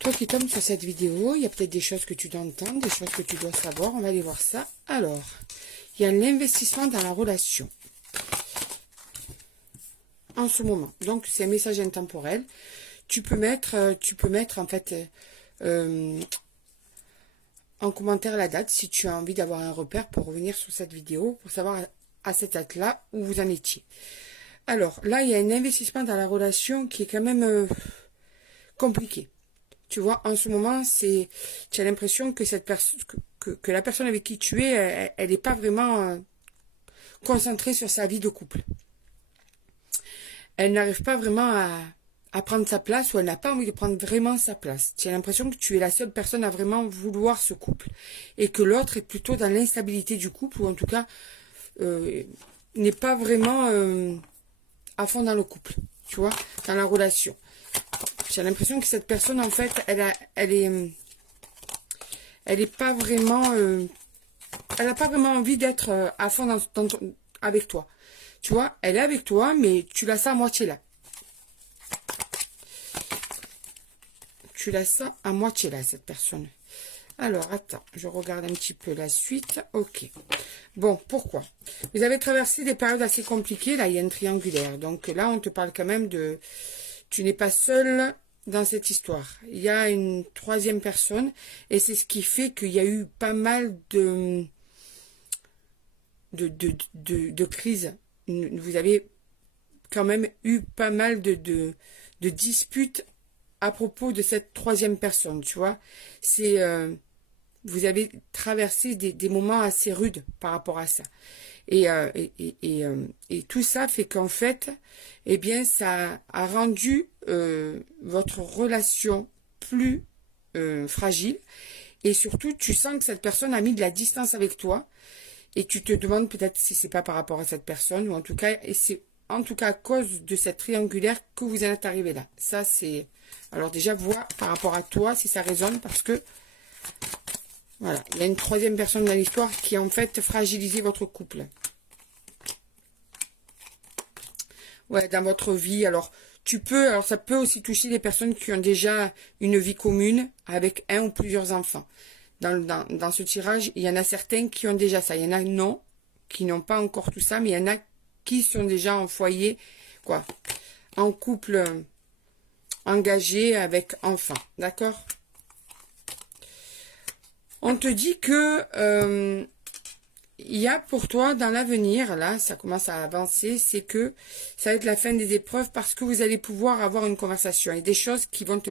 Toi qui tombes sur cette vidéo, il y a peut-être des choses que tu dois entendre, des choses que tu dois savoir. On va aller voir ça. Alors, il y a l'investissement dans la relation en ce moment. Donc, c'est un message intemporel. Tu peux mettre en fait en commentaire la date si tu as envie d'avoir un repère pour revenir sur cette vidéo, pour savoir à cette date-là où vous en étiez. Alors, là, il y a un investissement dans la relation qui est quand même compliqué. Tu vois, en ce moment, tu as l'impression que cette personne, que la personne avec qui tu es, elle n'est pas vraiment concentrée sur sa vie de couple. Elle n'arrive pas vraiment à prendre sa place, ou elle n'a pas envie de prendre vraiment sa place. Tu as l'impression que tu es la seule personne à vraiment vouloir ce couple, et que l'autre est plutôt dans l'instabilité du couple, ou en tout cas n'est pas vraiment à fond dans le couple, tu vois, dans la relation. J'ai l'impression que cette personne, en fait, elle est pas vraiment, elle n'a pas vraiment envie d'être à fond avec toi. Tu vois, elle est avec toi, mais tu la sens à moitié là. Tu la sens à moitié là, cette personne. Alors, attends, je regarde un petit peu la suite. Ok. Bon, pourquoi? Vous avez traversé des périodes assez compliquées. Là, il y a un triangulaire. Donc là, on te parle quand même de... Tu n'es pas seul dans cette histoire. Il y a une troisième personne. Et c'est ce qui fait qu'il y a eu pas mal de crises. Vous avez quand même eu pas mal de disputes à propos de cette troisième personne, tu vois. Vous avez traversé des moments assez rudes par rapport à ça. Et tout ça fait qu'en fait, eh bien, ça a rendu votre relation plus fragile. Et surtout, tu sens que cette personne a mis de la distance avec toi. Et tu te demandes peut-être si c'est pas par rapport à cette personne, ou en tout cas, et c'est en tout cas à cause de cette triangulaire que vous en êtes arrivé là. Ça, c'est... Alors déjà, vois par rapport à toi si ça résonne, parce que voilà, il y a une troisième personne dans l'histoire qui a en fait fragilisé votre couple. Ouais, dans votre vie. Alors ça peut aussi toucher les personnes qui ont déjà une vie commune avec un ou plusieurs enfants. Dans ce tirage, il y en a certains qui ont déjà ça. Il y en a non, qui n'ont pas encore tout ça, mais il y en a qui sont déjà en foyer, quoi, en couple engagé avec enfants. D'accord? On te dit que il y a pour toi dans l'avenir, là, ça commence à avancer, c'est que ça va être la fin des épreuves parce que vous allez pouvoir avoir une conversation et des choses qui vont te